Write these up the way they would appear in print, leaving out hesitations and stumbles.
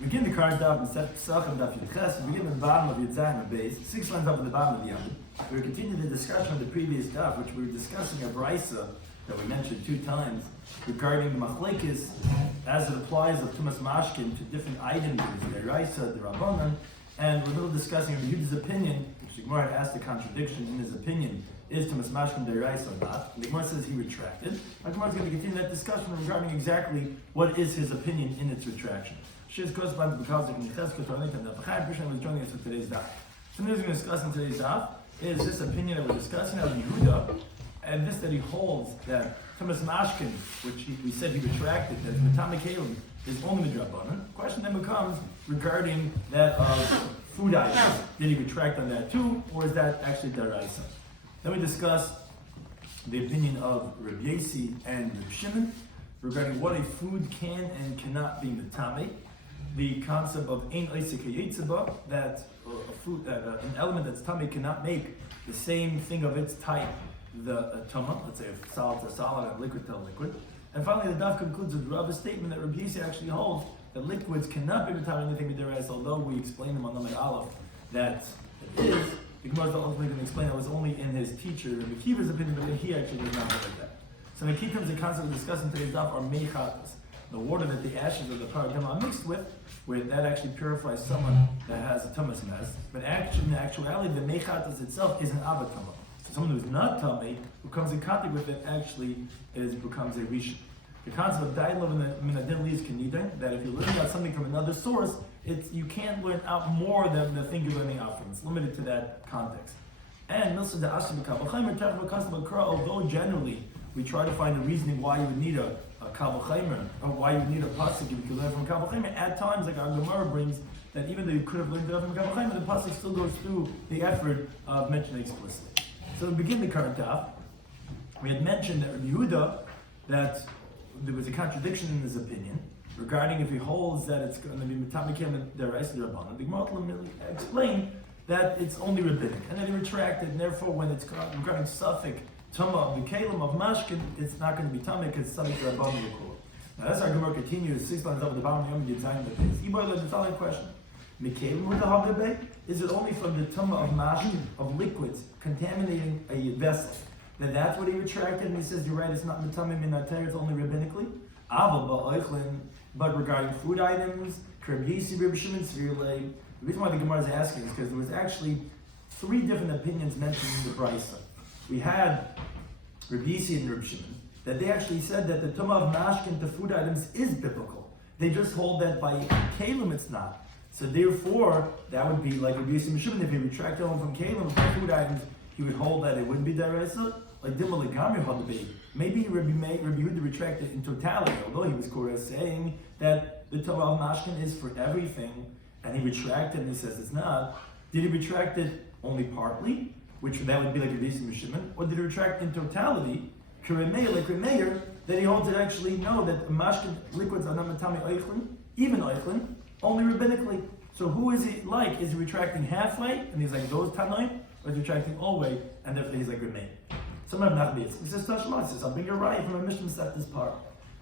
We begin the current Daf Pesachim Daf Yomi. We begin at the bottom of Yitzayin base, 6 lines up at the bottom of the Yom. We continue the discussion of the previous Daf, which we were discussing a brisa that we mentioned 2 times regarding the machlekes as it applies of Tumas Mashkin to different items, the Raisa, the Rabbanan, and we're a little discussing Rabbi Yehuda's opinion, which the Gemara had asked a contradiction in his opinion. Is Tumas Mashkin the Raisa or not? And the Gemara says he retracted. The Gemara is going to continue that discussion regarding exactly what is his opinion in its retraction. She's correspondent to because of the Cheskot Torah and the Pesachim was joining us for today's Daf. Something we're going to discuss in today's Daf is this opinion that we're discussing of Yehuda, and this that he holds that Tumas Mashkin, which we said he retracted, that Matame Kalim is only Midrabanan. The question then becomes regarding that of food items. Did he retract on that too, or is that actually Daraisa? Then we discuss the opinion of Rabbi Yossi and Rabbi Shimon regarding what a food can and cannot be Matame. The concept of Ein Oisek Yetzeba, that a food, an element that's tummy cannot make the same thing of its type, the tuma, let's say a solid to solid and liquid to liquid. And finally, the Daf concludes with Rabbi's statement that Rabbi Yossi actually holds that liquids cannot be matame anything b'derais, although we explained them on the Aleph that it is. The Gemara is ultimately going to explain that was only in his teacher, Rabbi Kiva's opinion, but he actually does not hold like that. So the key terms the concept we're discussing today's Daf are mechatas, the water that the ashes of the paradama are mixed with, where that actually purifies someone that has a tumas mess. But actually, in actuality, the mechatas itself is an avatama. So someone who's not tummy, who comes in contact with it, actually becomes a rishon. The concept of da'ilav min adin li's kenidin, that if you're learning out something from another source, you can't learn out more than the thing you're learning out from. It's limited to that context. And although generally we try to find a reasoning why you would need a Kabul Chaimer, or why you need a pasuk if you could learn from Kabul Chaimer. At times, like our Gemara brings, that even though you could have learned it from Kabul Chaimer, the pasuk still goes through the effort of mentioning explicitly. So to begin the current Daf, we had mentioned that Rabbi Yehuda, that there was a contradiction in his opinion regarding if he holds that it's going to be Matamikim and Deraisa Rabbanan. The Gemara explained that it's only rabbinic, and then he retracted, and therefore when it's regarding Suffolk, Tuma of the Kalim of Mashkin, it's not going to be Tamik, it's something to Rabban Yukul. Now that's our Gemara continues, 6 lines up at the bottom of the Yom Yitzayin the base. Ibar the following question. Mikalim with the Habibay? Is it only from the Tuma of Mashkin, of liquids, contaminating a vessel? That's what he retracted, and he says, you're right, it's not Matamim in Atayr, it's only rabbinically. But regarding food items, Rabbi Yossi, Rabbi Shimon, the reason why the Gemara is asking is because there was actually 3 different opinions mentioned in the Brisa. We had Rabbi Yossi and Rabbi Shimon, that they actually said that the Tumah of Mashkin to food items is biblical. They just hold that by Kalim it's not. So therefore, that would be like Rabbi Yossi and Shimon, if he retracted on from Kalim for food items, he would hold that it wouldn't be Daraisa. Like Dimmal Gamir Hadabi. Maybe Rabbi Yehuda retracted in totality, although he was correct saying that the Tumah of Mashkin is for everything, and he retracted and he says it's not. Did he retract it only partly? Which that would be like Rabbi Yossi and Shimon, or did he retract in totality, like Remeir, that he holds it actually no, that mashkin liquids are not matami oichlin, even oichlin, only rabbinically. So who is he like? Is he retracting halfway, and he's like those tanoim, or is he retracting all way, and therefore he's like Remeir? Some of not be. He says Tashma, he says, I'll bring you right from a Mishnah set this part.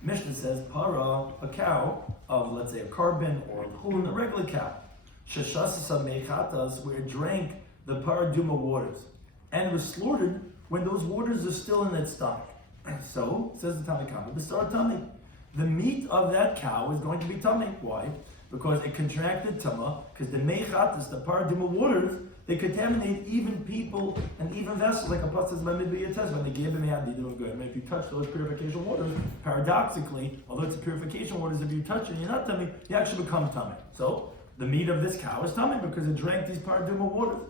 Mishnah says, para, a cow of, let's say, a carbon or a chulin, a regular cow. Shashasasa mechatas, where it drank the paraduma waters, and was slaughtered when those waters are still in its stomach. So, says the Tanakh, the star tummy. The meat of that cow is going to be tummy. Why? Because it contracted tama, because the mechatas, the paraduma waters, they contaminate even people and even vessels, like a pasuk by midvah test when they gave them a good. And if you touch those purification waters, paradoxically, although it's purification waters, if you touch it and you're not tummy, you actually become tummy. So, the meat of this cow is tummy because it drank these paraduma waters.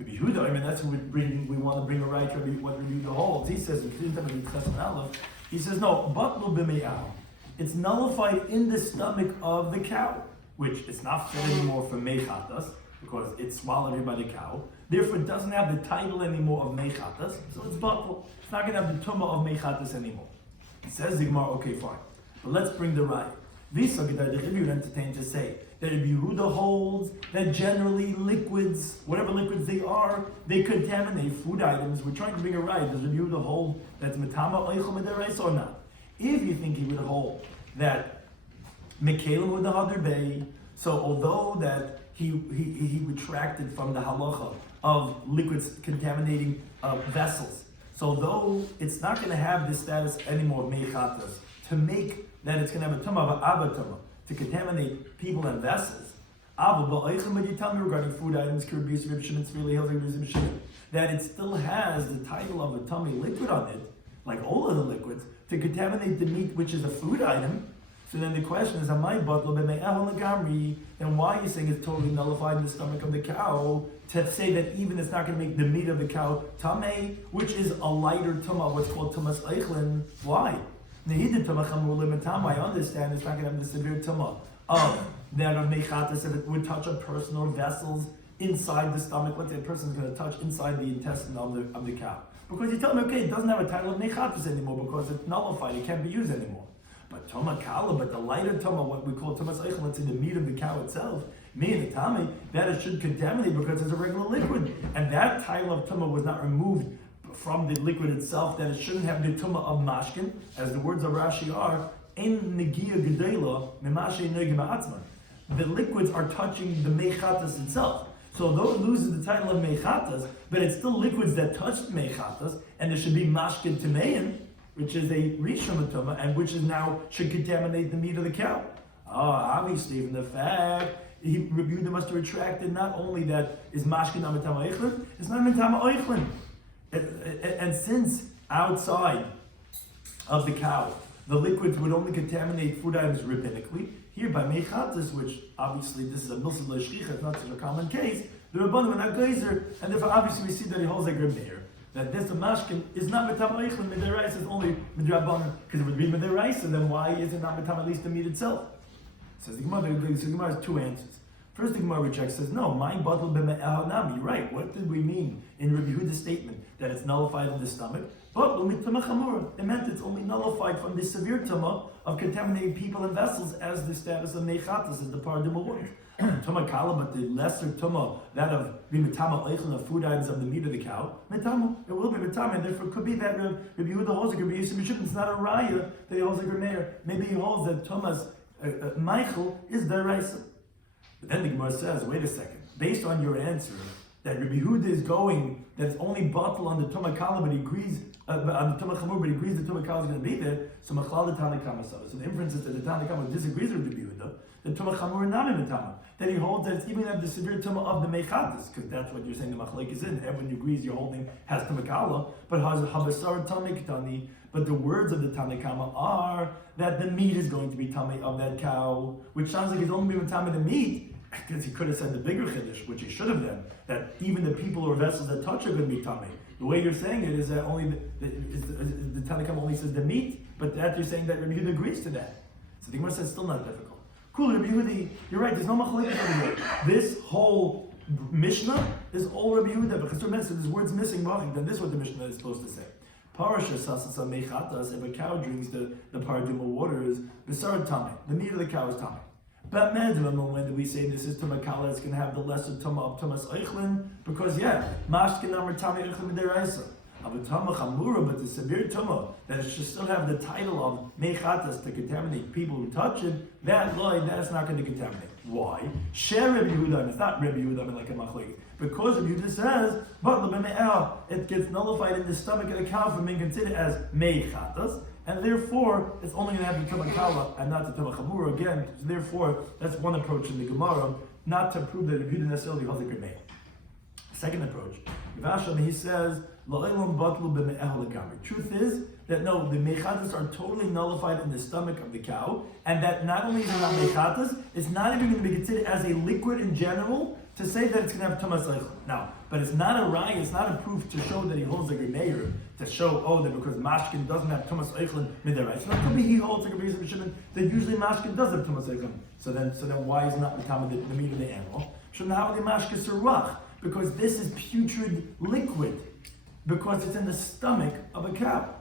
Rabbi Yehuda, I mean, that's what we want to bring a right to what Rabbi Yehuda holds. He says, he says, no, batlu b'me'al. It's nullified in the stomach of the cow, which it's not fit anymore for mechatas, because it's swallowed here by the cow. Therefore, it doesn't have the title anymore of mechatas, so it's batlu. It's not going to have the tumah of mechatas anymore. It says the Gemara, okay, fine. But let's bring the right. Visa Gedar, the Rebbe would entertain to say that Rabbi Yehuda holds that generally liquids, whatever liquids they are, they contaminate food items. We're trying to bring a right. Does Rabbi Yehuda hold that's Matama Oichel Mederaisa or not? If you think he would hold that Mikalim with the Hadar Bay, So although that he retracted from the halacha of liquids contaminating vessels, so though it's not going to have this status anymore of mechatas, to make that it's going to have a tumah of abatama, to contaminate people and vessels, but you tell me regarding food items, that it still has the title of a tummy liquid on it, like all of the liquids, to contaminate the meat, which is a food item. So then the question is, then why are you saying it's totally nullified in the stomach of the cow, to say that even it's not going to make the meat of the cow tameh, which is a lighter tumah, what's called tumas eichlin? Why? I understand it's not going to have the severe tumah of that of mechatas, if it would touch a person or vessels inside the stomach. Let's say a person is going to touch inside the intestine of the cow. Because you tell me, okay, it doesn't have a title of mechatas anymore because it's nullified, it can't be used anymore. But Toma Kala, but the lighter Toma, what we call Tomas Eichel, let's say the meat of the cow itself, me and the Tami, that it should contaminate because it's a regular liquid. And that title of Toma was not removed from the liquid itself, that it shouldn't have the Toma of Mashkin, as the words of Rashi are, in Negia Gedela, Mimashe Negi Ma'atzman. The liquids are touching the Mechatas itself. So although it loses the title of Mechatas, but it's still liquids that touch Mechatas, and there should be Mashkin Tamein, which is a Rishon Tumah, and which is now should contaminate the meat of the cow. Obviously, from the fact Rabbi Yehuda must have retracted not only that is Mashkin Amitama Eichlin, it's not Amitama Eichlin. And since outside of the cow, the liquids would only contaminate food items rabbinically, here by Mechatas, which obviously this is a Milsa L'Shchicha, it's not such a common case, the Rabbanim are not geyser, and therefore obviously we see that he holds like Reb Meir, that this mashkin is not Mitam Eichlin, Midiraisa is only Midrabanan, because it would be Midiraisa, then why is it not Mitam at least the meat itself? Says the Gemara has two answers. First, the Gemara rejects, says, no, mine bottle b'me'ehanam, you're right. What did we mean in Rabbi Yehuda's statement that it's nullified in the stomach? But it meant it's only nullified from the severe tumah of contaminating people and vessels as the status of mechatas, as the paradigm words. Tumah kala, but the lesser tumah, that of mitama eichlin, of food items of the meat of the cow, mitama, it will be mitama, and therefore it could be that Rabbi Yehuda holds like Rabbi Yisrael B'Shimon. It's not a raya that he holds like Rabbi Meir. Maybe he holds that tumah's Michael is deraisa. But then the Gemara says, wait a second, based on your answer, that Rabbi Yehuda is going, that it's only bottle on the Tumah Kala, but he agrees, on the Tumah Chamur, but he agrees the Tumah Kala is going to be there, so Machlal the Tanna Kama Sava. So the inference is that the Tanna Kama disagrees with Rabbi Yehuda, the Tumah Chamur Nami Mitama, that he holds that it's even have the severe Tumah of the Mechatas, because that's what you're saying the Machlek is in. Everyone agrees you're holding has Tumah Kala, but has Habasar Tamik Tani. But the words of the Tanna Kama are that the meat is going to be tummy of that cow, which sounds like he's only being tummy the meat, because he could have said the bigger chiddush, which he should have done, that even the people or vessels that touch are going to be tummy. The way you're saying it is that only the Tanna Kama only says the meat, but that you're saying that Rabbi Yehuda agrees to that. So the Gemara says still not difficult. Cool, Rabbi Yehuda, you're right. There's no machlokes over here. This whole Mishnah is all Rabbi Yehuda, because remember, there's words missing. Then this is what the Mishnah is supposed to say. Parasha sasasa mechatas. If a cow drinks the paraduma waters, b'sar tamei, the meat of the cow is tamei. But when do we say this is Tumah Kala, it's going to have the lesser Tumah of Tumas Eichlin? Because Mashkin Amar Tamei Eichlin Midiraisa. Of a Tumah Chamura, but the severe Tumah, that it should still have the title of Mechatas to contaminate people who touch it, that's not going to contaminate. Why? Share Rabbi Yehuda, it's not Rabbi Yehuda like a Machlek. Because Rabbi Yehuda says, but it gets nullified in the stomach of the cow from being considered as Mechatas, and therefore it's only going to have the Tumah Kala and not the Tumah Chamura again. So therefore, that's one approach in the Gemara, not to prove that Rabbi Yehuda necessarily holds a Gemara. Second approach, he says, truth is that no, the mechatas are totally nullified in the stomach of the cow, and that not only is it not mechatas, it's not even going to be considered as a liquid in general to say that it's going to have tumas eichlin. Now, but it's not a raya, it's not a proof to show that he holds like a meir, to show, that because mashkin doesn't have tumas eichlin midiraisa. So it could be he holds like a Rabbi Shimon that usually mashkin does have tumas eichlin. So then why is not the meat of the animal? So now the mashkin surach, because this is putrid liquid, because it's in the stomach of a cow.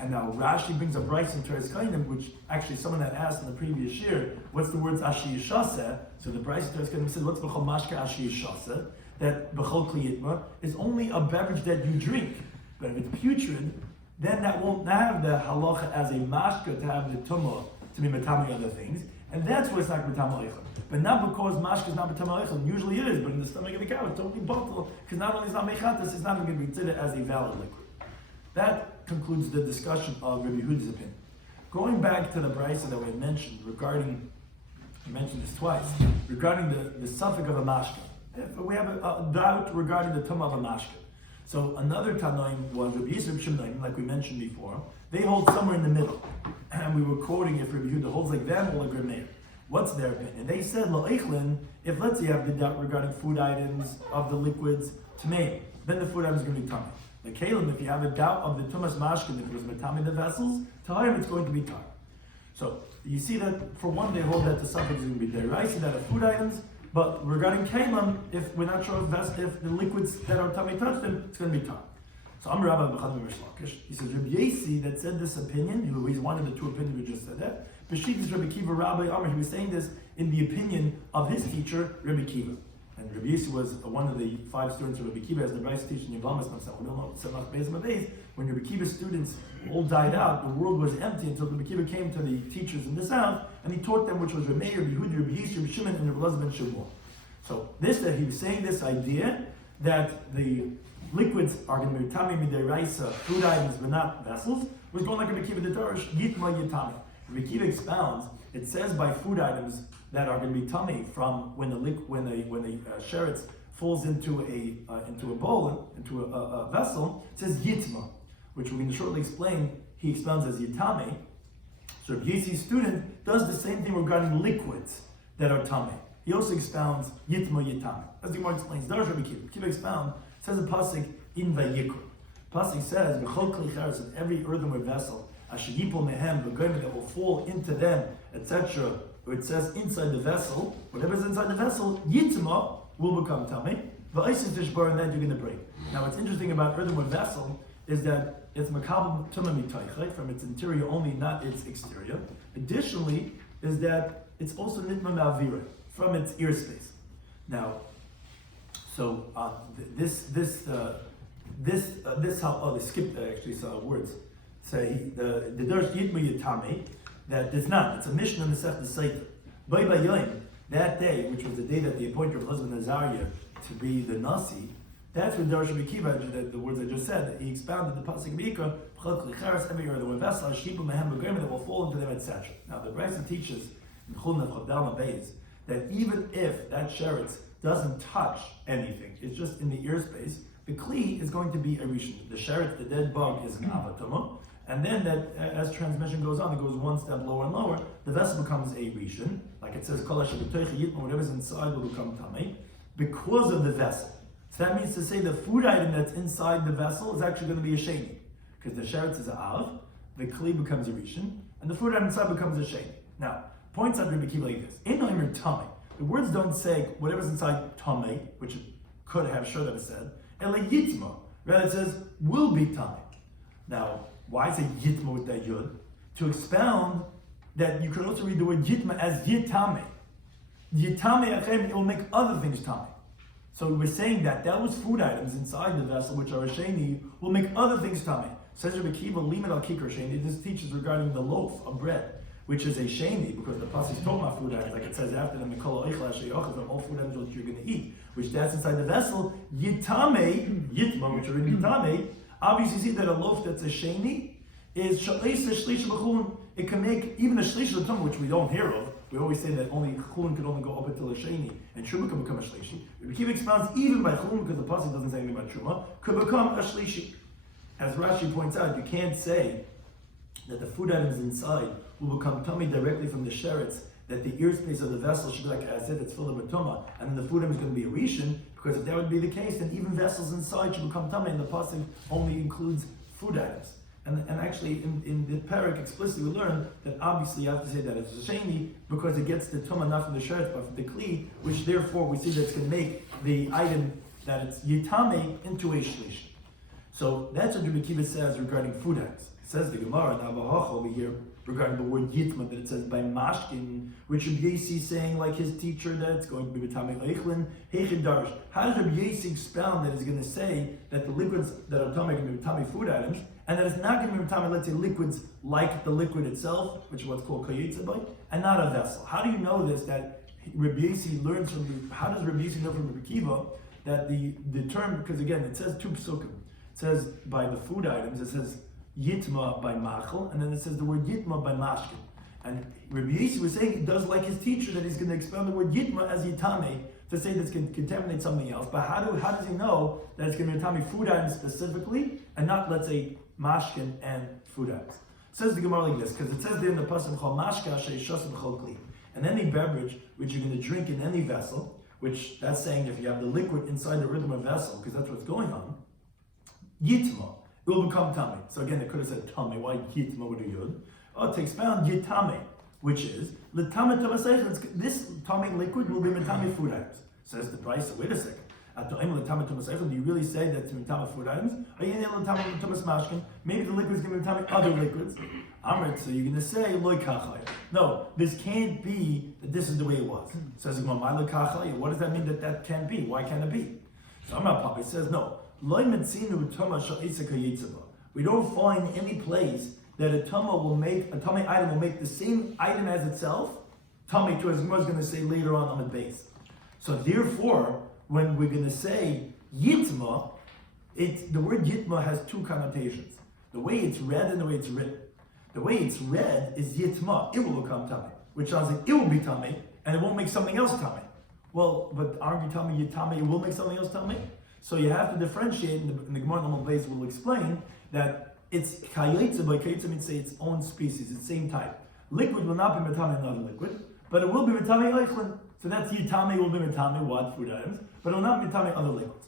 And now Rashi brings up rice in Teres Kainim, which actually someone had asked in the previous year, what's the words Ashi Yishaseh? So the Bryce in Teres Kainim says, what's B'chol Mashka Ashi Yishaseh? That B'chol Kliyitma is only a beverage that you drink. But if it's putrid, then that won't have the halacha as a mashka to have the tumah to be matami other things. And that's what's not matama eichlin. but not because mashka is not b'tamei oichel. Usually it is, but in the stomach of the cow, it's totally bottle, because not only is not mechatas, it's not going to be considered as a valid liquid. That concludes the discussion of Rabbi Yehuda's opinion. Going back to the brisa that we had mentioned regarding, I mentioned this twice, regarding the suffix of a mashka. If we have a doubt regarding the tumah of a mashka. So another Tanoim was Rabbi Shloimy, like we mentioned before. They hold somewhere in the middle. And we were quoting if Rabbi Yehuda holds like them or like Rabbi Meir. What's their opinion? They said, Lo'echlin, if let's say you have the doubt regarding food items of the liquids, Tamei, then the food item is going to be tummy. The Kalim, if you have a doubt of the Tumas Mashkin, if it was Matami the vessels, Tahim, it's going to be tar. So you see that for one they hold that the suffix is going to be deraisa, that of food items, but regarding Kalim, if we're not sure if the liquids that are tummy touch them, it's going to be tar. So I'm Rabbi Shloimy Schwartzberg. He says Rabbi Yesi that said this opinion, he's one of the two opinions we just said that. Bashik is Rabbi Kiva Rabbi Amr. He was saying this in the opinion of his teacher, Rabbi Kiva. And Rabbi Yesi was one of the 5 students of Rabbi Kiva, as the Bryce teacher in Yavamas himself. We don't know Semach Beis days. When Rabbi Kiva's students all died out, the world was empty until Rabbi Kiva came to the teachers in the south, and he taught them, which was Rabbi Meir, Rabbi Yehuda, Rabbi Yisi, Rabbi Shimon, and Rabbi Elazar ben Shavuot. So this, that he was saying this idea that the liquids are going to be tami midiraisa, food items, but not vessels, was going like Rabbi Kiva the Darish, yitma yitami. Rabbi Kiva expounds, it says by food items that are going to be tummy from when the sheretz falls into a bowl, into a vessel, it says yitma, which we're going to shortly explain. He expounds as yitami. So Rabbi Yisi's student does the same thing regarding liquids that are tummy. He also expounds yitma yitami. As the Gemara explains, Darish Rabbi Kiva. Kiva expounds, says a pasuk in Vayikra. Pasuk says, "V'chol kli cheres," in every earthenware vessel, asher yipol mehem, v'goyim, that will fall into them, etc. Where it says inside the vessel, whatever's inside the vessel, yitma will become tummy. V'aisis tishbar, and that you're going to break. Now, what's interesting about earthenware vessel is that it's makabel tumah mitaychet, from its interior only, not its exterior. Additionally, is that it's also nitma ma'avira, from its ear space. Now, so they skipped actually some words. Say the Dersh Yitma Yitami, that does not. It's a mission in the Sech Sefer. By Yom, that day, which was the day that they appointed her husband Azariah to be the Nasi, that's when Dersh Rabbi Kiva, the words I just said, he expounded the pasuk Bikra, B'chol Kli Cheres, every year the vessel, Shibum Mehem B'Goyim, that will fall into them, etc. Now the Brisa teaches in Chulna Chavdalma Beis that even if that sheretz doesn't touch anything, it's just in the ear space, the kli is going to be a rishon. The sheretz, the dead bug, is an avatama, and then that, as transmission goes on, it goes one step lower and lower, the vessel becomes a rishon, like it says, kol whatever's inside will become tamei, because of the vessel. So that means to say the food item that's inside the vessel is actually going to be a sheni, because the sheretz is a av, the kli becomes a rishon, and the food item inside becomes a sheni. Now, points out Rabbi Kiva like this. In Omer Tamei, the words don't say whatever's inside Tamei, which it could have, should have said, and like Yitma. Rather it says, will be Tamei. Now, why say Yitma with that Yud? To expound that you could also read the word Yitma as Yitame. Yitame Achem, it will make other things Tamei. So we're saying that those food items inside the vessel, which are a Sheni, will make other things Tamei. Says Rabbi Kiva, Limet al Kikar Sheni, this teaches regarding the loaf of bread, which is a sheni, because the pasuk is talking about food items, like it says after them, all food items which you're going to eat, which that's inside the vessel, yitame, yitma, which are in yitame, obviously see that a loaf that's a sheni is shaleisa shlish b'chulin. It can make even a shlish of which we don't hear of. We always say that only chulin could only go up until a sheni, and truma can become a shlishi. Rabbi Kiva expounds even by chulin, because the pasuk doesn't say anything about truma, could become a shlishi. As Rashi points out, you can't say that the food items inside will become tummy directly from the sheretz, that the ear space of the vessel should be like as if it's filled with tumah, and then the food item is going to be a rishon, because if that would be the case, then even vessels inside should become tummy, and the pasuk only includes food items. And actually, in the parak explicitly we learn that obviously you have to say that it's a sheni, because it gets the tumah not from the sheretz, but from the kli, which therefore we see that's going to make the item that it's yitame into a shlish. So that's what Rabbi Kiva says regarding food items. It says the Gemara in Abahach over here regarding the word yitma, that it says by mashkin, which Rabbi Yesi is saying like his teacher that it's going to be b'tamei eichlin heichid darish. How does Rabbi Yesi expound that he's going to say that the liquids that are tamei are going to be b'tamei food items, and that it's not going to be b'tamei, let's say, liquids like the liquid itself, which is what's called kayetze by, and not a vessel? How do you know this? That Rabbi Yossi learns from how does Rabbi Yossi know from Rabbi Kiva that the term, because again it says two psukim. It says by the food items, it says yitma by machel, and then it says the word yitma by mashkin. And Rabbi Yossi was saying he does like his teacher that he's going to expand the word yitma as yitame to say that it's going to contaminate something else. But how does he know that it's going to be yitame food items specifically and not, let's say, mashkin and food items? It says the Gemara like this, because it says there in the pasuk chol mashka sheishasim chol kli, and any beverage which you're going to drink in any vessel, which that's saying if you have the liquid inside the rhythm of vessel, because that's what's going on, yitma, it will become tame. So again, it could have said tame. Why yitma with a yud? Oh, to expound yitame, which is l'tame tomaseichel. This tame liquid will be metame food items. Says the price. So wait a second. Do you really say that to metame food items? Maybe the liquid is going to be metame other liquids. So you're going to say loy kachai. No, this can't be that this is the way it was. Says the Gemara, my loy kachai. What does that mean that can't be? Why can't it be? So Amar Papa says no. Loy metzinu tama sha'isaka yitzava. We don't find any place that a tama item will make the same item as itself. Tama to as Gemara is going to say later on the base. So therefore, when we're going to say yitma, the word yitma has two connotations. The way it's read and the way it's written. The way it's read is yitma, it will become tame, which sounds like it will be tame, and it won't make something else tame. Well, but aren't you telling me yitame, it will make something else tame? So you have to differentiate, and the Gemara normal base will explain that it's kayetze, but kayetze means say its own species, its same type. Liquid will not be metame another liquid, but it will be metame eichlin. So that's yitame will be metame what food items, but it will not be metame other liquids.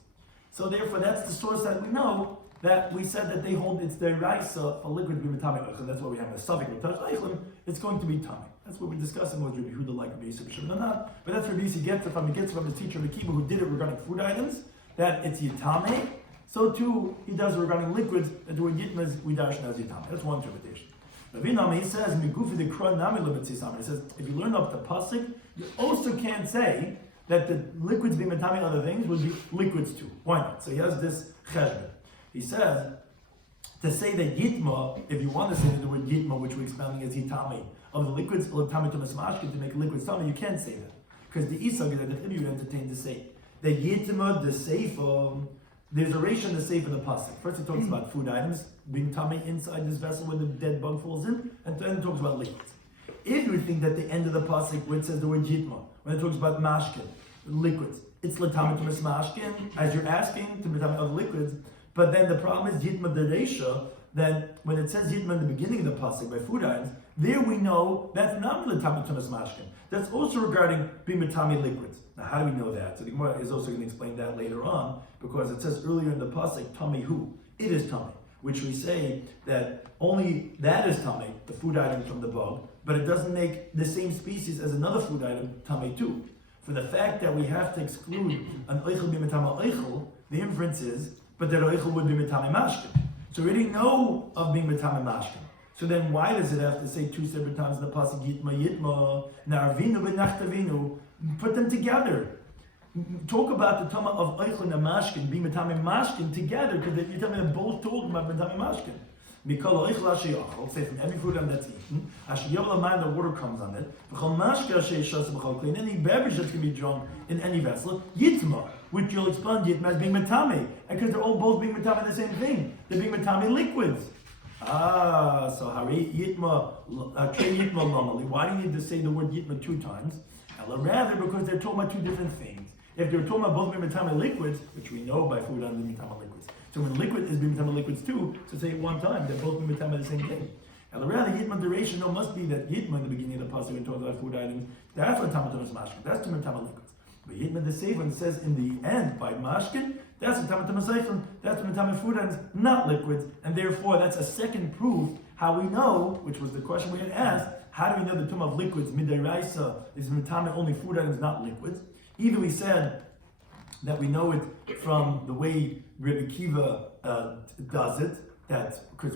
So therefore, that's the source that we know that we said that they hold it's their raisa for liquid to be metame eichlin. That's why we have a suffix with touch eichlin. It's going to be tame. That's what we're discussing with Rabbi Yehuda, like Rabbi Yossi or not. But that's Rabbi Yossi gets it from his teacher Rabbi Kiva, who did it regarding food items, that it's yitame. So too, he does regarding liquids, that the word yitma is widashna as yitame. That's one interpretation. He says, he says, if you learn up the pasuk, you also can't say that the liquids being metame other things would be liquids too. Why not? So he has this cheshbon. He says, to say that yitma, if you want to say the word yitma, which we're expounding as yitame, of the liquids, or tame to make liquids tame, you can't say that. Because the isag that the Chibur entertained to say, that yitma, the seifa, there's a ratio in the Sefer in the pasuk. First, it talks about food items being tummy inside this vessel where the dead bug falls in, and then it talks about liquids. If you think that the end of the pasuk where it says the word yitma, when it talks about mashkin, liquids, it's l'tamei to mashkin, as you're asking to become other liquids. But then the problem is yitma the ratio. Then when it says yitma in the beginning of the pasuk by food items, there we know that's not l'tamei to mashkin. That's also regarding bimatami liquids. Now, how do we know that? So the Gemara is also going to explain that later on, because it says earlier in the pasuk, tamihu, it is tami, which we say that only that is tami, the food item from the bug, but it doesn't make the same species as another food item tami too. For the fact that we have to exclude an oichel bimatama oichel, the inference is, but that oichel would be mitami mashkin. So we already know of being mitami mashkin. So then why does it have to say two separate times in the pasuk yitma yitma, narvinu v'nachtavinu? Put them together. Talk about the tama of eichlin and mashkin, be metame mashkin together, because you tell me they're both talking about metame mashkin. Mikol eichl ashiyachol, say from every food that's eaten, ashiyachol mind the water comes on it. V'chol mashka ashiyashas b'chol klin, any beverage that can be drunk in any vessel, yitma, which you'll explain yitma as being metame, and because they're all both being metame the same thing, they're being metame liquids. So hari yitma, trey yitma normally. Why do you need to say the word yitma two times? Rather, because they're talking about two different things. If they're talking about both bimatama liquids, which we know by food and bimatama liquids, so when liquid is bimatama liquids too, so say it one time, they're both bimatama the same thing. And rather, yitma duration must be that yitma in the beginning of the pasuk when talking about food items, that's what tamatam is mashkin, that's bimatama liquids. But yitma the sefer says in the end by mashkin, that's what tamatam is that's bimatama food items, not liquids, and therefore that's a second proof how we know, which was the question we had asked. How do we know the tum of liquids, midiraisa, is mitame only food items, not liquids? Either we said that we know it from the way Rabbi Kiva does it, that because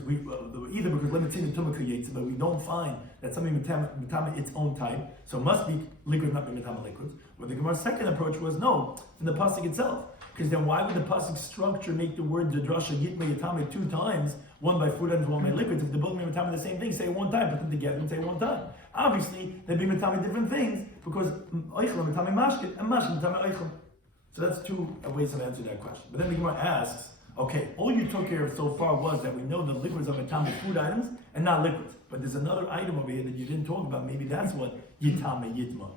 either because limiting the tum creates, but we don't find that something mitame its own type, so it must be liquid, not be mitame liquids. But the Gemara's second approach was no, in the pasuk itself. Because then why would the pasuk structure make the word drasha yitma yitame two times, one by food items, one by liquids? If they're both mitame the same thing, say it one time, put them together and say it one time. Obviously, they'd be mitame different things. because oichel mitame mashkin and mashkin mitame oichel. So that's two ways of answering that question. But then the Gemara asks, okay, all you took care of so far was that we know that liquids are mitame food items and not liquids. But there's another item over here that you didn't talk about. Maybe that's what yitame yitma.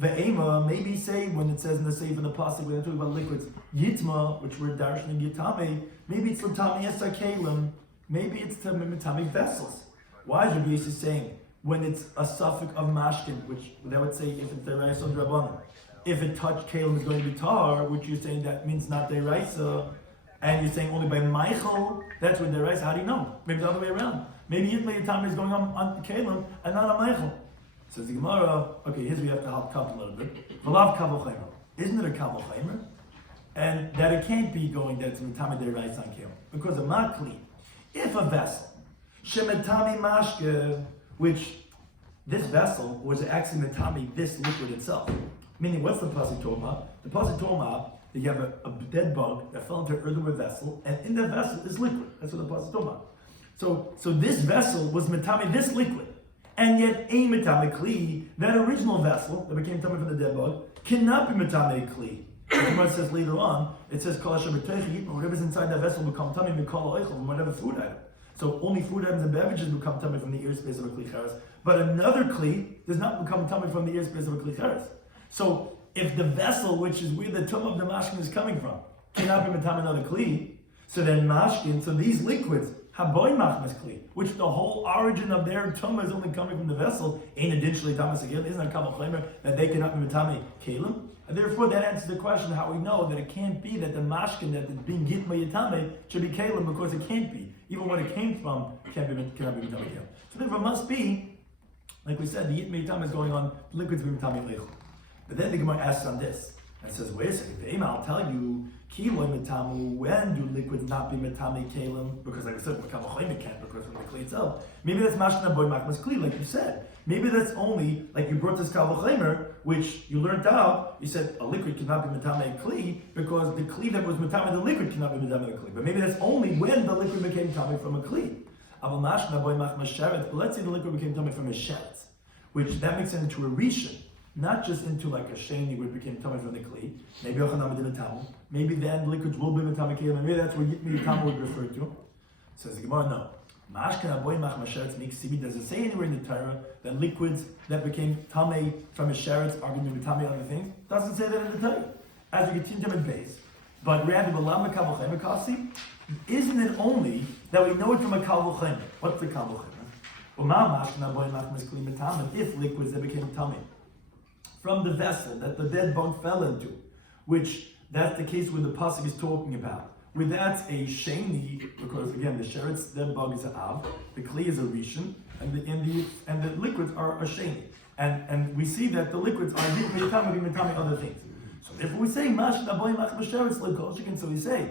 Ve'ema, maybe say when it says in the Sefer in the pasuk when they're talking about liquids, yitma, which we're darshaning yitame, maybe it's l'tami esakalim, maybe it's mitame vessels. Why is Rabbi Yossi saying when it's a suffix of mashkin, which that would say if it's deraisa or drabanan, if it touched kalim is going to be tar, which you're saying that means not deraisa, and you're saying only by Michael, that's when deraisa. How do you know? Maybe the other way around. Maybe yitma yitame is going on kalim and not on Michael. Says the Gemara, okay, here's where you have to help cut a little bit. V'lav kavol chaymer. Isn't it a kavol chaymer? And that it can't be going that it's mitame deraisa on kalim because of makli. If a vessel shemitame mashke, which this vessel was actually mitame this liquid itself. Meaning, what's the pasuk talking about? The pasuk talking about that you have a dead bug that fell into an earthenware vessel, and in that vessel is liquid. That's what the pasuk talking about. So this vessel was mitame this liquid, and yet a mitame kli, that original vessel that became tummy from the dead bug, cannot be mitame kli. The Gemara says later on, it says kol asher b'teichi, whatever's inside that vessel become tummy mikol oichel from whatever food item. So only food items and beverages become tummy from the ear space of a kli cheres, but another kli does not become tummy from the ear space of a kli cheres. So if the vessel, which is where the tum of the mashkin is coming from, cannot be mitam another kli, so then mashkin, so these liquids, haboy machmas kli, which the whole origin of their tum is only coming from the vessel, ain't additionally tamas again, isn't a kavol chaymer that they cannot be mitame kalim? And therefore that answers the question how we know that it can't be that the mashkin that is being gitma yitame should be kalim, because it can't be. Even when it came from, cannot be mitame kalim. So therefore it must be, like we said, the yitma yitame is going on, liquids be mitame leichel. But then the Gemara asks on this and says, wait a second, I'll tell you, kiloi mitamu, when do liquids not be mitame kalim? Because like I said, kavol can't, because from the kli itself. Maybe that's mashna boy machmas kli, like you said. Maybe that's only, like you brought this kavol which you learned out, you said a liquid cannot be mitame kli, because the kli that was mitame the liquid cannot be mitame the kli. But maybe that's only when the liquid became tame from a kli. Aval mashna boy machmas sheretz, but let's say the liquid became tame from a sheretz, which that makes it into a rishon. Not just into like a sheni where it became tummy from the kli. Maybe ochanam did a tamu. Maybe then liquids will be mitame kalim. Maybe that's what yitmi tamu would refer to. Says the Gemara, no. Mashkan aboy mach masheretz makes sibi. Does it say anywhere in the Torah that liquids that became tummy from a sheretz are going to be tummy other things? Doesn't say that in the Torah. As we continue to base, but rather b'lam kavol chaymer kasi. Isn't it only that we know it from a kavol chaymer? What's the kavol chaymer? U'ma mashkan aboy mach maskli mitame. If liquids that became tummy from the vessel that the dead bug fell into, which that's the case where the pasuk is talking about, where that's a sheni, because again the sheretz dead bug is an av, the kli is a rishon, and the liquids are a sheni, and we see that the liquids are mitame other things. So if we say mash naboy mach b'sheretz l'kol, so we say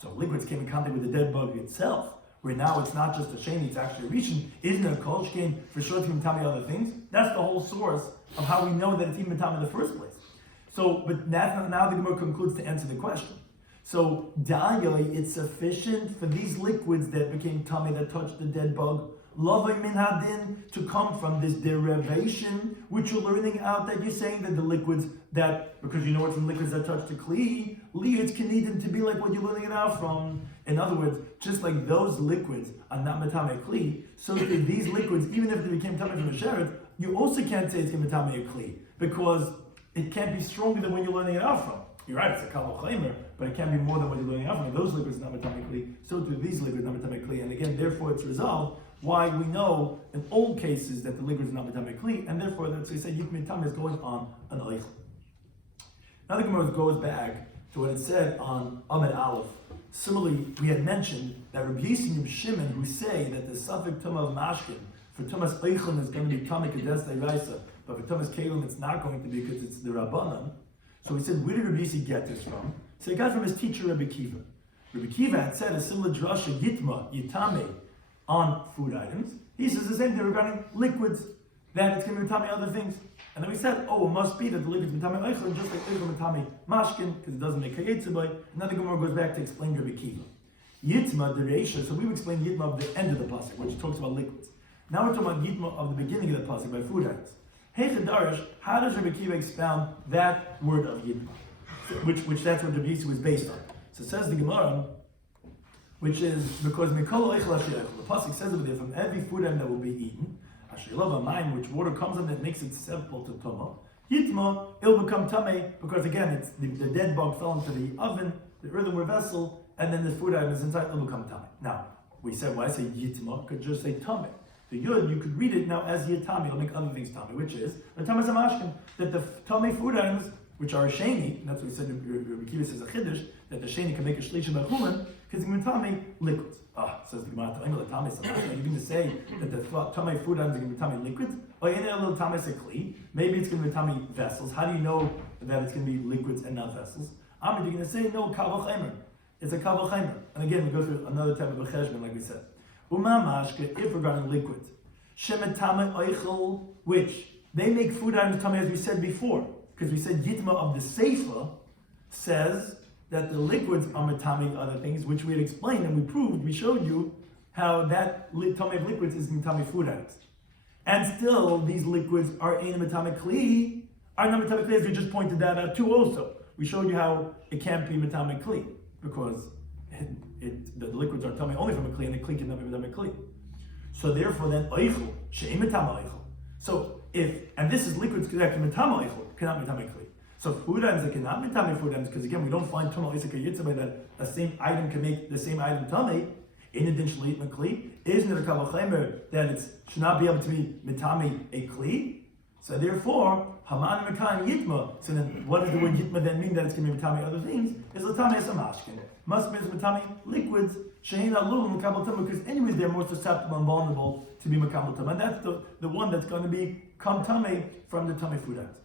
so liquids came in contact with the dead bug itself, where now it's not just a sheni, it's actually a rishon. Isn't it a kol shkein for sure to be mitame other things? That's the whole source of how we know that it's even mitame in the first place. So, but now the Gemara concludes to answer the question. So, Dayoy, it's sufficient for these liquids that became tummy that touched the dead bug, Lavai min hadin, to come from this derivation, which you're learning out that you're saying that the liquids that, because you know it's from liquids that touch the kli, liquids can need them to be like what you're learning it out from. In other words, just like those liquids are not mitame kli, so that these liquids, even if they became tummy from a sheretz, you also can't say it's mitame a kli, because it can't be stronger than when you're learning it out from. You're right, it's a kavol chaymer, but it can't be more than what you're learning out from. If those liquids not mitame kli, so do these liquids not mitame kli. And again, therefore it's resolved why we know in all cases that the liquid is not mitame kli, and therefore that's why we say yit mitame is going on an oich. Now the Gemara goes back to what it said on Amid Aleph. Similarly, we had mentioned that Rabbi Yossi Shimon, who say that the suffix tumah of mashkin for tumas oichlin is going to be tumah kedes deraisa, but for tumas kalim it's not going to be because it's the rabbanan. So he said, where did Rabbi Yossi get this from? So he got from his teacher Rabbi Kiva. Rabbi Kiva had said a similar drasha yitma yitame on food items. He says the same thing regarding liquids, that it's going to be mitame other things. And then we said, it must be that the liquid is mitame oichlin, just like oichlin mitame mashkin, because it doesn't make kayetzubay. And then the Gemara goes back to explain Rabbi Kiva. Yitma dereisha. So we've explained yitma of the end of the pasuk, which talks about liquids. Now we're talking about yitma of the beginning of the pasuk by food items. Heichadarish, how does Rabbi Akiva expound that word of Yitma? Which that's what Rabbi Yisrael was based on. So says the Gemara, which is because Mikol Eichel Asher Eichel. The pasuk says over there, from every food item that will be eaten, Asher Lova Mayim, which water comes in that makes it susceptible to Tumah. Yitma, it'll become Tameh, because again, it's the dead bug fell into the oven, the earthenware vessel, and then the food item is inside, it'll become Tameh. Now, we said, why say Yitma? Could just say Tameh. The Yud, you could read it now as Yitami, it'll make other things Tameh, which is, the Tameh Samashkin, that the Tameh food items, which are a sheni, and that's what we said, Rabbi Akiva says a chiddush, that the sheni can make a shlish and bechulin, because the Tame liquids. Says the Gemara, the Tame Samashkin, you're going to say that the Tame food items are going to be Tame liquids, or in a little Tame sekli, maybe it's going to be Tame vessels. How do you know that it's going to be liquids and not vessels? You're going to say, no, Kavach Chaimer. It's a Kavach Chaimer. And again, we go through another type of a cheshbon, like we said. Umamashke, if regarding liquids, Shemet Tame Eichel, which they make food items Tame, as we said before. Because we said Yitma of the Seifa says that the liquids are matami other things, which we had explained and we proved, we showed you how that matami of liquids is matami food items. And still, these liquids are in matami kli, are not matami kli, as we just pointed that out too also. We showed you how it can't be matami kli, because the liquids are matami only from a kli, and the kli cannot be matami kli. So therefore then, oichel, she'im matami oichel. So and this is liquids that can matami oichel, cannot matami kli. So food items that cannot matami food items, because again we don't find tumah isaka yitzabay that a same item can make the same item tummy. In addition to eat kli, isn't it a kavachemer that it should not be able to be matami a kli? So therefore, haman mekan yitma. So then, what does the word yitma then mean that it's going to be matami other things? Is latami esamashkin. Must be matami liquids. Shehin alul makabel tumah, because anyways they're more susceptible and vulnerable to be makabel tumah, and that's the one that's going to be come tummy from the tummy food items.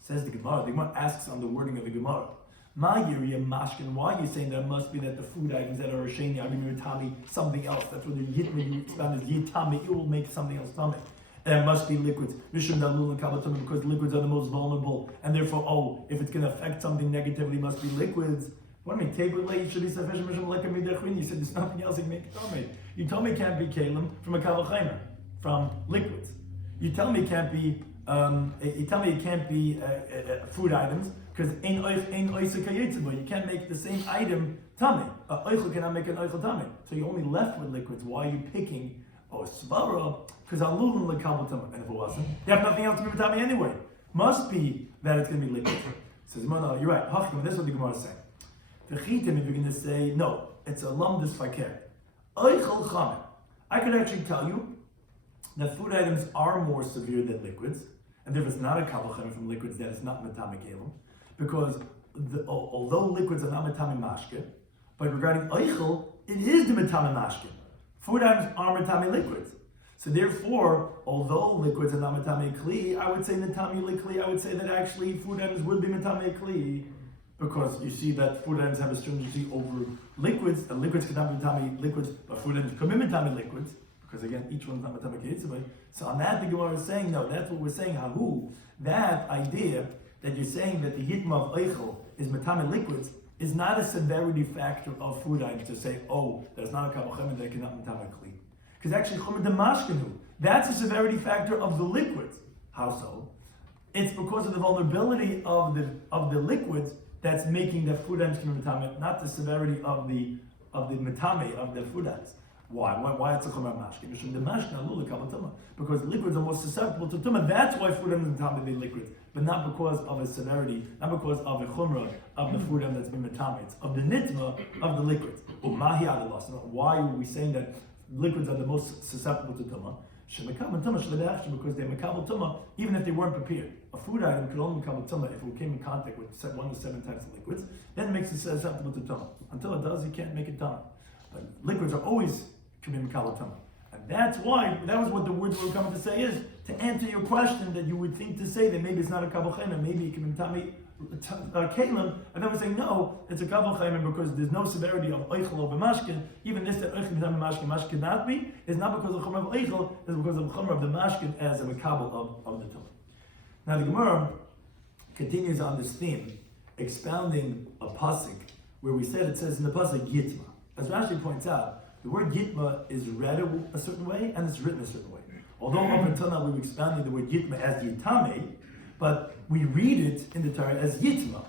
Says the Gemara asks on the wording of the Gemara, why are you saying that it must be that the food items that are sheni are going to be something else? That's what the yitma you expand is yitami, it will make something else tummy. And it must be liquids. Because liquids are the most vulnerable, and therefore, if it's going to affect something negatively, it must be liquids. What do you mean? Table should be sufficient. You said there's nothing else that can make it tummy. You told me it can't be kalim from a kavachemer, from liquids. You tell me it can't be food items because you can't make the same item tummy. Oichel cannot make an oichel tummy. So you're only left with liquids. Why are you picking svara? Because alulun lekabel tummy. And if it wasn't, you have nothing else to be tummy anyway. Must be that it's going to be liquid. Says no, you're right. Hachim, this is what the Gemara is saying. The chitim, if you're going to say no, it's a lumdus fakir. Oichel chamer. I could actually tell you that food items are more severe than liquids, and there is not a kavachem from liquids that is not matame kelim, because although liquids are not matame mashke, but regarding oichel, it is the matame mashke. Food items are matame liquids. So therefore, although liquids are not matame kli, I would say matame kli. I would say that actually food items would be matame kli, because you see that food items have a stringency over liquids, and liquids cannot be matame liquids, but food items can be matame liquids. Because again, each one's not matame keitzavay. So on that, the Gemara is saying, no, that's what we're saying. Hahu, that idea that you're saying that the yitma of oichel is matame liquids is not a severity factor of food items to say, there's not a kavachem that cannot matame kli. Because actually, chomer demashkenu, that's a severity factor of the liquids. How so? It's because of the vulnerability of the liquids that's making the food items can be matame, not the severity of the matame of the food items. Why it's a chomer mashkin? Because liquids are more susceptible to tumah. That's why food items are matame liquids, but not because of a severity, not because of a chumrah of the food item that's been matame. It's of the nitma of the liquids. Why are we saying that liquids are the most susceptible to tumah? Because they're makabel tumah, even if they weren't prepared. A food item could only makabel tumah if it came in contact with 1 to 7 types of liquids. Then it makes it susceptible to tumah. Until it does, you can't make it tumah. But liquids are always can be makabel tumah. And that's why, that was what the words we were coming to say is, to answer your question that you would think to say that maybe it's not a kavachem, and maybe it can be tummy kalim, and then we're saying no, it's a kavachem because there's no severity of oichel over mashkin. Even this that oichel is mashkin cannot be, is not because of the chumrah of oichel, it's because of the chumrah of the mashkin as a makabel of the tumah. Now the Gemara continues on this theme, expounding a pasuk where we said it says in the pasuk yitma. As Rashi points out, the word yitma is read a certain way and it's written a certain way. Although up until now we were expounding the word yitma as yitame, but we read it in the Torah as yitma,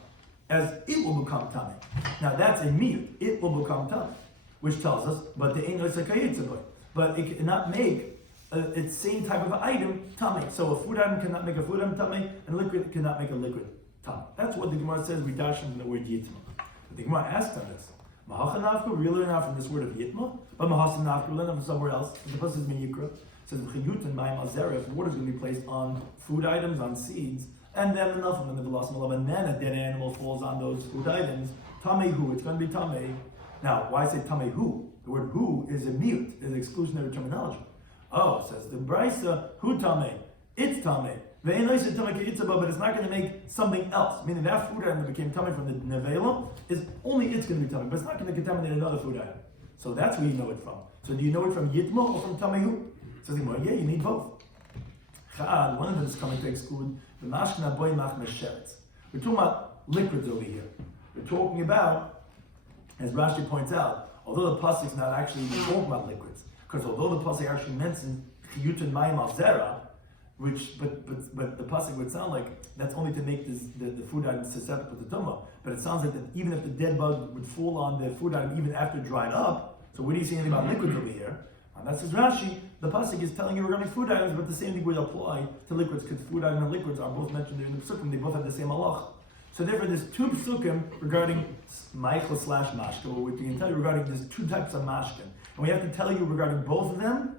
as it will become tame. Now that's a miyut, it will become tame, which tells us, but the ein oisei kayetze boy. But it cannot make its same type of item tame. So a food item cannot make a food item tame, and liquid cannot make a liquid tame. That's what the Gemara says. We dash from the word yitma. But the Gemara asks on this. Mahachanavku, we learn out from this word of yitma, but mahasanavku, we learn out from somewhere else. The person is miyukra. It says chiyutin ma'im azera. If water is going to be placed on food items, on seeds, and then enough of them in the lost malav, and then a dead animal falls on those food items. Tamehu, it's going to be tame. Now, why say tamehu? The word hu is a mute, is exclusionary terminology. Oh, says the Brisa, hu tame, it's tame. But it's not going to make something else. Meaning that food item that became tame from the nevela is only it's going to be tame, but it's not going to contaminate another food item. So that's where you know it from. So do you know it from yitma or from tamehu? Says well, yeah, you need both. One of them is coming to exclude the mashkna boy mach mesheretz. We're talking about liquids over here. We're talking about, as Rashi points out, although the pasuk is not actually talking about liquids, because although the pasuk actually mentions chiyutin mayim al zera, but the pasuk would sound like that's only to make the food item susceptible to tumah. But it sounds like that even if the dead bug would fall on the food item even after it dried up, so what do you see anything about liquids over here? And that says Rashi, the pasuk is telling you regarding food items, but the same thing would apply to liquids, because food item and liquids are both mentioned in the psukim, they both have the same halach. So therefore there's two psukim regarding maichel / mashka, or we can tell you regarding there's two types of mashkin. And we have to tell you regarding both of them,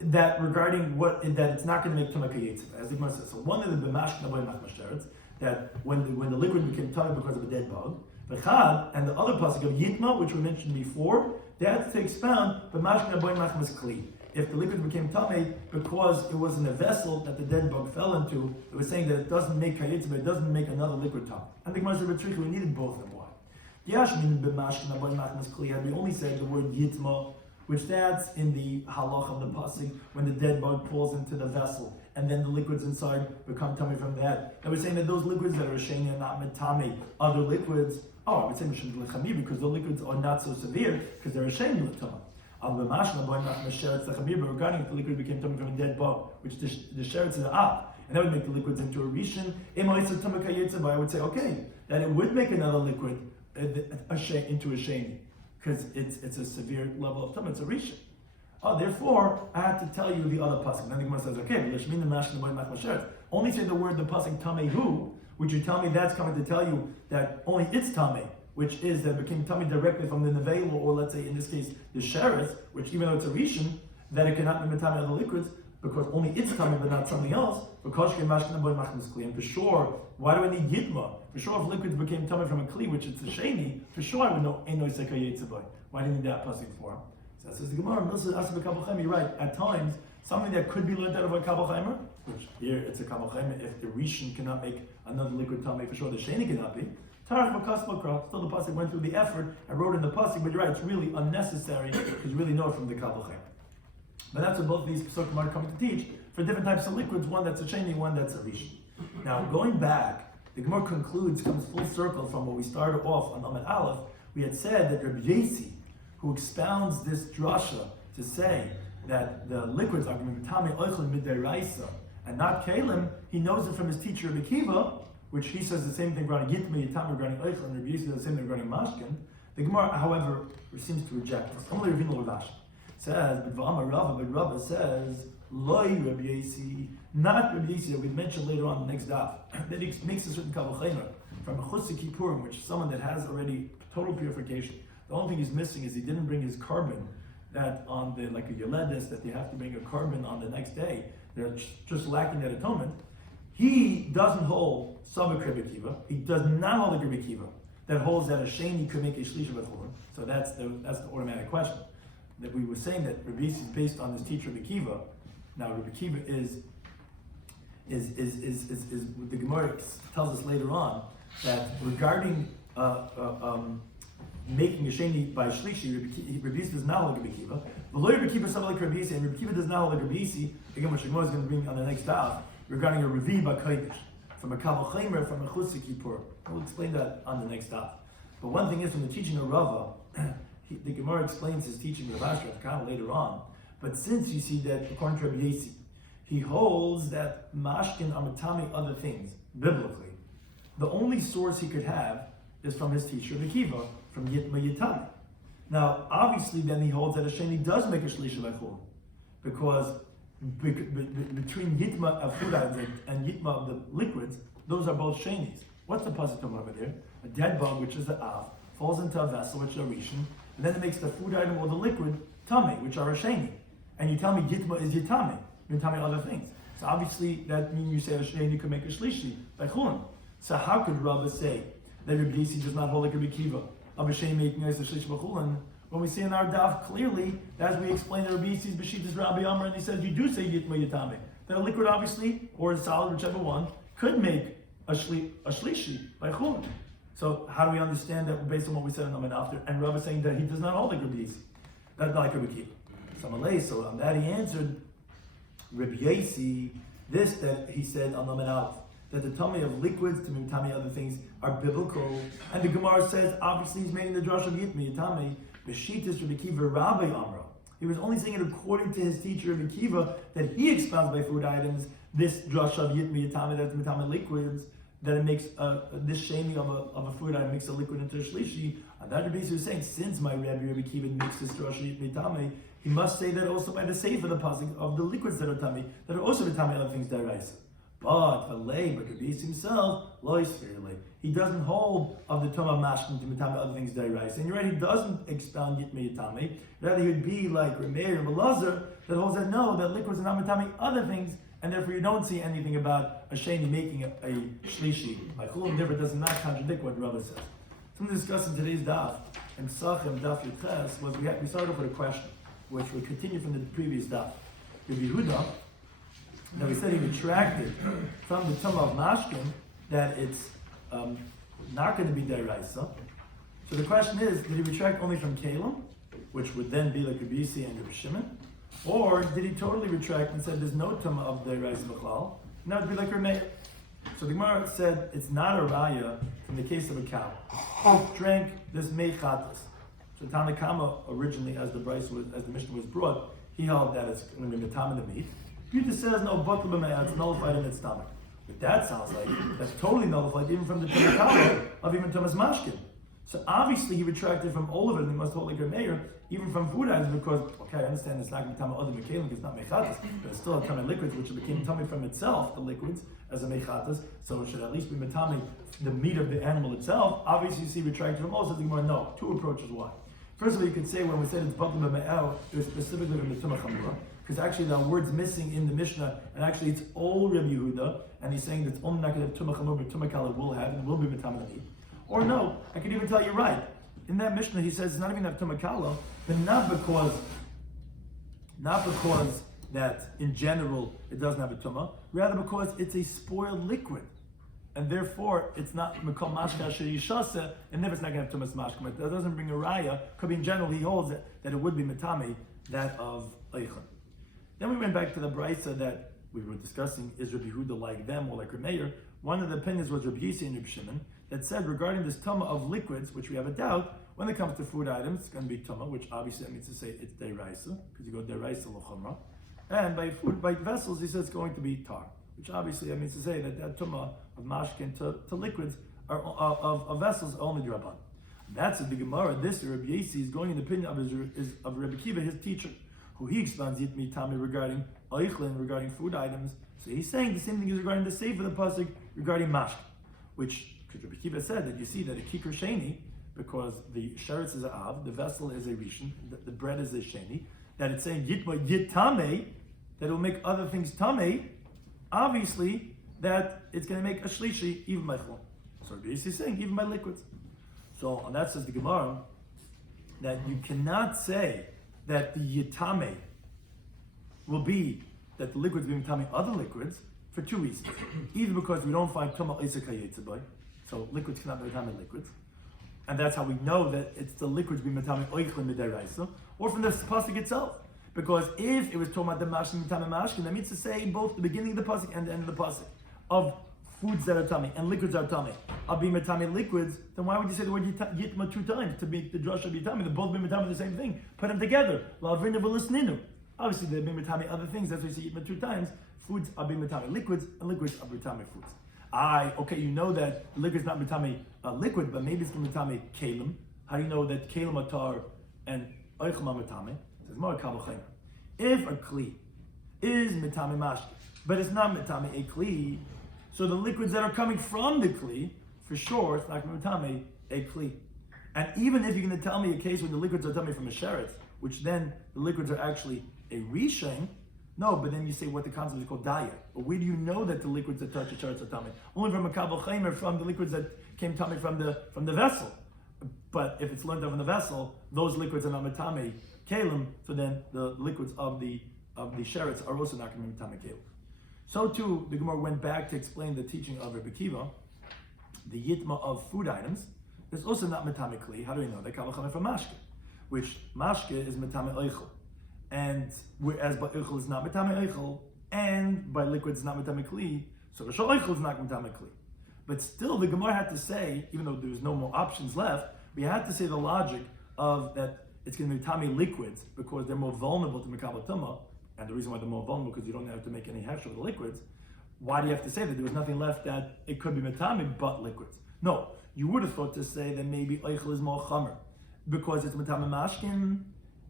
that regarding that it's not going to make tumah kayetz, as the Gemara says. So one of the b'mashkin aboy mach masheretz, that when the liquid became tummy because of a dead bug, v'chad, and the other pasuk of yitma, which we mentioned before, that's to expound b'mashkin aboy mach maskli. If the liquid became tummy because it was in a vessel that the dead bug fell into, it was saying that it doesn't make kayetz, but it doesn't make another liquid tummy. And the Gemara said, we needed both of them. Why? Yashmin b'mashkin aboy mach maskli. Had we only said the word yitma, which that's in the halach of the pasuk, when the dead bug falls into the vessel, and then the liquids inside become tummy from that. And we're saying that those liquids that are sheni are not metame. Other liquids, I would say because the liquids are not so severe, because they're sheni l'tumah. Regarding if the liquid became tummy from a dead bug, which the sheretz is up, and that would make the liquids into a rishon. I would say, okay, that it would make another liquid into a sheni, because it's a severe level of tumah, it's a rishon. Therefore, I have to tell you the other pasuk. Then the Gemara says, okay, only say the word, the pasuk tamehu, which you tell me that's coming to tell you that only it's tameh, which is that it became tameh directly from the nevela, or let's say in this case the sheretz, which even though it's a rishon, that it cannot be tameh of the liquids, because only it's tameh but not something else. And for sure, why do I need yitma? For sure, if liquids became tameh from a kli, which it's a sheni, for sure I would know eno sekayetzaboy. Why do you need that pasuk for? So says the Gemara, you're right. At times, something that could be learned out of a kabel chaimer, which here it's a kabel chaimer, if the rishon cannot make another liquid tameh, for sure the sheni cannot be. Tarach v'kasma kra. Still, the pasuk went through the effort and wrote in the pasuk, but you're right, it's really unnecessary because you really know it from the kabel chaimer. But that's what both these psukim are coming to teach for different types of liquids. One that's a sheni, one that's a rishon. Now, going back, the Gemara concludes, comes full circle from what we started off on Amud Aleph. We had said that Rabbi Yesi, who expounds this drasha to say that the liquids are going to be tamei oichel midiraisa and not kalim, he knows it from his teacher Rabbi Kiva, which he says the same thing regarding yitma, yitam regarding oichel, and Rabbi Yesi does the same thing regarding mashkin. The Gemara, however, seems to reject this. Only Rabbi Rav says, but Rava says, Loi Rabbi Yesi, not Rabbi Yesi that we mentioned later on the next daf, that he makes a certain kabel chaimer from a chutz kippurim, which is someone that has already total purification. The only thing he's missing is he didn't bring his carbon that on the, like a yoledis, that they have to bring a carbon on the next day. They're just lacking that atonement. He doesn't hold Sabak Rabbi Kiva. He does not hold the Rabbi Kiva that holds that a sheni could make a shlish of a churban. So that's the automatic question. That we were saying that Rabbi Yisi is based on his teacher Rabbi Kiva. Now Rabbi Kiva is the Gemara tells us later on that regarding making a sheni by shlishi, Rabbi Yisi does not hold Rabbi Kiva. The lawyer Rabbi Kiva is something like Rabbi Yisi, and Rabbi Kiva does not hold Rabbi Yisi. Again, what Shemua is going to bring on the next daf regarding a revi b'kodesh from a kabel chaimer from a chutz kippur. We'll explain that on the next daf. But one thing is, from the teaching of Rava, the Gemara explains his teaching of Rav Ashi later on. But since you see that according to Rabbi Yisi, he holds that mashkin are matami other things, biblically. The only source he could have is from his teacher, Rabbi Akiva, from Yitma Yitami. Now, obviously, then he holds that a sheni does make a shlishi by chulin, because between Yitma of food items and Yitma of the liquids, those are both shenis. What's the pasuk over there? A dead bug, which is the av, falls into a vessel, which is a rishon, and then it makes the food item or the liquid tummy, which are a sheni. And you tell me Yitma is Yitami. You tell me other things. So obviously that means you say a sheni could make a shlishi by chulin. So how could Rabbi say that Rabbi Yisi does not hold like Rabbi Akiva of a sheni making a shlishi by chulin? When we see in our daf clearly, as we explain that Rabbi Yisi's b'shit is Rabbi Amr, and he says you do say Yitma Yitami. That a liquid obviously, or a solid, whichever one, could make a shlishi by chulin. So how do we understand that based on what we said in Amen after? And Rabbi is saying that he does not hold like Rabbi Yisi. That's like Rabbi Akiva. So on that he answered Rabbi Yisi, this that he said on Amen Aleph, that the tummy of liquids to tummy other things are biblical. And the Gemara says, obviously he's making the drush of Yitmi Yitami, B'shitas Rabbi Akiva Rabbi Amra. He was only saying it according to his teacher Rabbi Akiva, that he expounds by food items, this drush of Yitmi Yitami, that's Yitami liquids, that it makes this sheni of a food item makes a liquid into a shlishi. And that Rabbi Yisi was saying, since my Rabbi Akiva makes this drush of Yitmi Yitami, he must say that also by the seif of the pasuk of the liquids that are tummy, that are also the tummy other things deraisa. But Rabbi Yisi himself, he doesn't hold of the tumah mashkin to mitame other things deraisa. And you're right, he doesn't expound Yitmi Yitami. Rather, he would be like Remeir and Elazar that holds that no, that liquids are not mitame other things, and therefore you don't see anything about a sheni making a shlishi. Like chulin, therefore does not contradict what Rabbi says. Something to discuss in today's daf and Pesachim Daf Yomi was we started off with a question, which we continue from the previous daf. Rabbi Yehuda, that we said he retracted from the tumah of mashkin that it's not going to be deraisa. So the question is, did he retract only from Kalim, which would then be like Rabbi Yisi and Rabbi Shimon, or did he totally retract and said there's no tumah of deraisa b'chlal, and that would be like Remeir? So the Gemara said it's not a raya from the case of a cow who drank this mei chatas. So Tanakama originally, as the Mishnah was brought, he held that it's going to be metam in the meat. Peter says no, it's nullified in its stomach. But that sounds like that's totally nullified even from the Tanakama of even Thomas Mashkin. So obviously he retracted from all of it, and he must hold like a mayor, even from food items, because I understand it's not going to be tummy other mekalim, it's not mechatas, but it's still a tummy liquids, which became tummy from itself, the liquids, as a mechatas, so it should at least be metami, the meat of the animal itself. Obviously you see retracted from all, so the Gemara, no, two approaches why. First of all, you could say when we said it's batum b'me'el, it was specifically from the tumah chamura, because actually there are words missing in the Mishnah, and actually it's all Rabbi Yehuda, and he's saying that it's only not going to have tumah chamura, but tumah kala will have, and it will be metami meat. Or no, I can even tell you right. In that Mishnah, he says it's not even have tumah kala, but not because that in general it doesn't have a tumah, rather because it's a spoiled liquid, and therefore it's not mekol mashka sheyishase, and never it's not going to have tumas mashka. That doesn't bring a raya. Could be in general he holds that it would be metami, that of eichan. Then we went back to the brisa that we were discussing. Is Rabbi Yehuda like them or like Remeir? One of the opinions was Rabbi Yisi and Rabbi Shimon that said regarding this tumah of liquids, which we have a doubt, when it comes to food items, it's going to be tumah, which obviously that means to say it's deraisa, because you go deraisa l'chumra. And by vessels, he says it's going to be tar, which obviously that means to say that tumah of mashkin to liquids are of vessels only draban. That's the Gemara. This Rabbi Yisi is going in the opinion of Rabbi Akiva, his teacher, who he expounds Yitmi Tami regarding oichlin, regarding food items. So he's saying the same thing as regarding the seif of the pasuk regarding mashkin, which Rabbi Akiva said that you see that a kikar sheni, because the sheretz is a av, the vessel is a rishon, the bread is a sheni, that it's saying yitma yitame, that it will make other things tame, obviously that it's going to make a shlishi even by chol. So Rabbi Yisi is saying even by liquids. So on that says the Gemara that you cannot say that the yitame will be that the liquids being tame other liquids for two reasons. Either because we don't find tuma isaka yitzabay, so liquids cannot be tame liquids, and that's how we know that it's the liquids being tame oichlin midiraisa, or from the pasuk itself. Because if it was talking about the mashkin mitame mashkin, that means to say both the beginning of the pasuk and the end of the pasuk of foods that are tummy and liquids are tummy. Of being mitame liquids, then why would you say the word yitma two times to make the drush of yitame? They're both being mitame the same thing. Put them together. Lavrinna v'lisninu. Obviously, they're being mitame other things. That's why you say yitma 2 times. Foods are being mitame liquids, and liquids are mitame foods. Okay, you know that liquid's not mitame liquid, but maybe it's mitame kalim. How do you know that kalim are tar and oichel are mitame? It says more kabel. If a kli is mitame mashke, but it's not mitame a kli, so the liquids that are coming from the kli, for sure, it's not mitame a kli. And even if you're going to tell me a case where the liquids are coming from a sheretz, which then the liquids are actually a rishon, no, but then you say what the concept is called daya. But where do you know that the liquids that touch the sheretz are tummy? Only from a kabel chaymer, from the liquids that came tummy from the vessel. But if it's learned from the vessel, those liquids are not mitame kalim, so then the liquids of the sheretz are also not going to be mitame kalim. So too, the Gemara went back to explain the teaching of Rabbi Kiva, the yitma of food items. It's also not mitame kli. How do we know? They kabel chaymer from mashke, which mashke is mitame oichel. And whereas by oichel is not mitame oichel, and by liquids is not mitame kli, so the oichel is not mitame kli. But still, the Gemara had to say, even though there was no more options left, we had to say the logic of that it's going to be mitame liquids because they're more vulnerable to mikabel tumah, and the reason why they're more vulnerable because you don't have to make any hechsher with the liquids. Why do you have to say that there was nothing left that it could be mitame but liquids? No, you would have thought to say that maybe oichel is more chamer because it's mitame mashkin.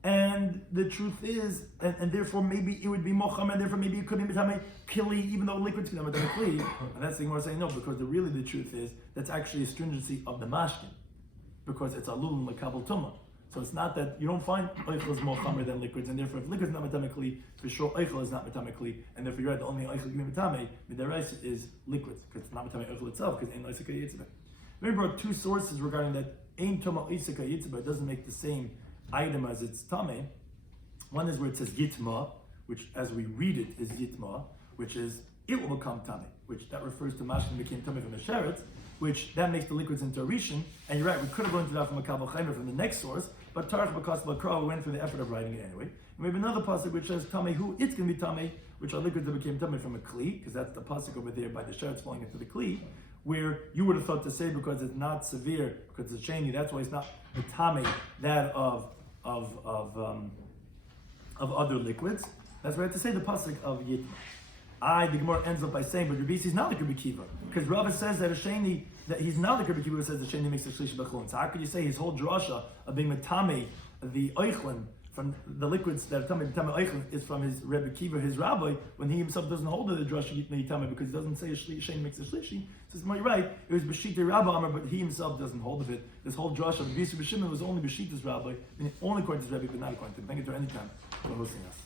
And the truth is, and therefore maybe it would be mocham, and therefore maybe it could be mitame kili, even though liquids can be mitame kli. And that's the thing we're saying no, because the truth is that's actually a stringency of the mashkin, because it's alul lekabel tumah. So it's not that you don't find oichel is more chamer than liquids, and therefore if liquids is not mitame kli, for sure oichel is not mitame kli, and therefore you're right, the only oichel can be mitame midaraisa is liquids, because it's not mitame oichel itself, because ain't oisika yitzibah. We brought 2 sources regarding that ain't tumah oisika yitzibah. It doesn't make the same item as its tame. One is where it says yitma, which as we read it is yitma, which is it will become tame, which that refers to mashkin became tame from a sheretz, which that makes the liquids into a rishon. And you're right, we could have learned that from a kabel chaymer from the next source, but tarach b'kas l'kra, we went through the effort of writing it anyway. And we have another pasuk which says tame who it's going to be tame, which are liquids that became tame from a kli, because that's the pasuk over there by the sheretz falling into the kli, where you would have thought to say because it's not severe, because it's sheni, that's why it's not the tame that of other liquids. That's why I have to say the pasuk of yitma. The Gemara ends up by saying, but Rabbi is not like Rabbi Kiva, because Rava says that a sheni, that he's not like Rabbi Kiva, who says the sheni makes a shlish b'chlon. So how could you say his whole drasha of being metame the oichlin from the liquids that are metame oichlin is from his Rabbi Kiva, his rabbi, when he himself doesn't hold the drasha yitma yitame because he doesn't say a sheni makes a shlishi? Says, you're right, it was b'shita rabbi Amar, but he himself doesn't hold of it. This whole drasha of Rabbi Shimon was only b'shita's rabbi, only according to his rabbi, but not according to him. Thank you for any time for hosting us.